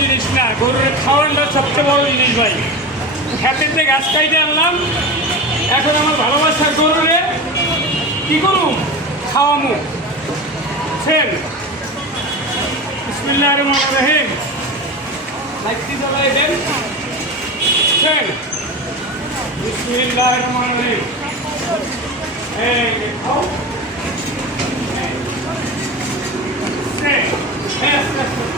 জিনিস না, গরুর খাওয়ানটা সবচেয়ে বড় জিনিস ভাই। খেতে গাছ কাইতে আনলাম, এখন আমার ভালোবাসার গরুরে কি করুম, খাওয়ামু। বুঝছেন? বিসমিল্লাহির রহমানির রহিম। লাইটটি জ্বালাই দেন। বুঝছেন? বিসমিল্লাহির রহমানির রহিম। এই খাও। Hey, yes, yes, yes.